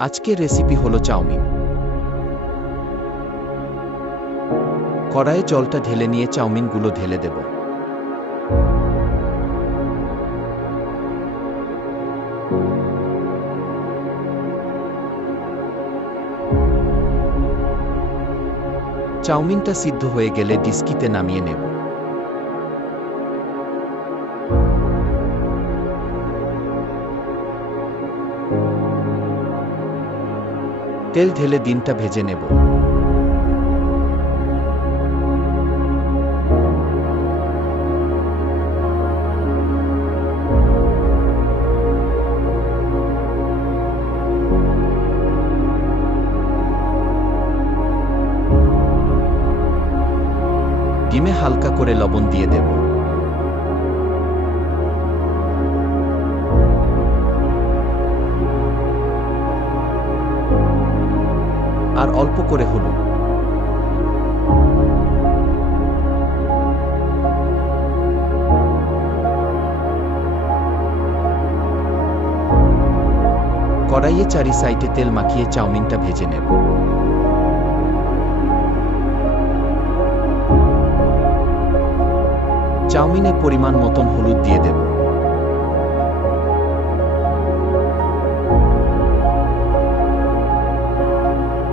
আজকের রেসিপি হলো চাউমিন। কড়াইয়ে জলটা ঢেলে নিয়ে চাউমিনগুলো ঢেলে দেব। চাউমিনটা সিদ্ধ হয়ে গেলে ডিস্কিতে নামিয়ে নেব। তেল ঢেলে ডিমটা ভেজে নেব। ডিমে হালকা করে লবণ দিয়ে দেব। আর অল্প করে হলুদ কড়াইয়ে চারি সাইডে তেল মাখিয়ে চাউমিনটা ভেজে নেব। চাউমিনে পরিমাণ মতন হলুদ দিয়ে দেব।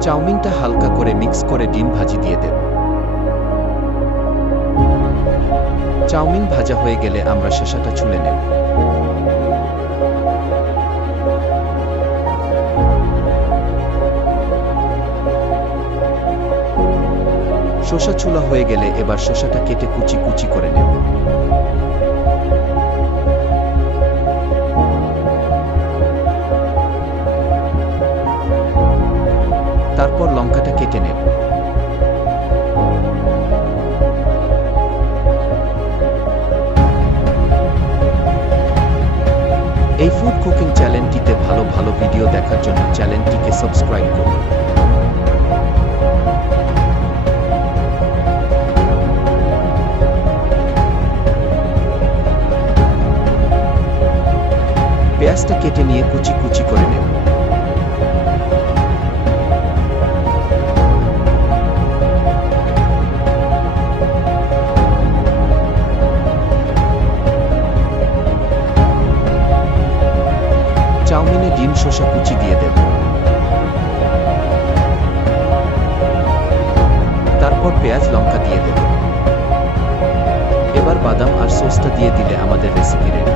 চাউমিনটা হালকা করে মিক্স করে ডিম ভাজি দিয়ে দেব। চাউমিন ভাজা হয়ে গেলে আমরা শসাটা ছুলে নেব। শসা চুলা হয়ে গেলে এবার শসাটা কেটে কুচি কুচি করে নেব। তারপর লঙ্কাটা কেটে নেব। এই ফুড কুকিং চ্যানেলটিতে ভালো ভালো ভিডিও দেখার জন্য চ্যানেলটিকে সাবস্ক্রাইব করুন। পেঁয়াজটা কেটে নিয়ে কুচি কুচি করে চাউমিনে ডিম, শসা, কুচি দিয়ে দেব। তারপর পেঁয়াজ, লঙ্কা দিয়ে দেব। এবার বাদাম আর সসটা দিয়ে দিলে আমাদের রেসিপি রেডি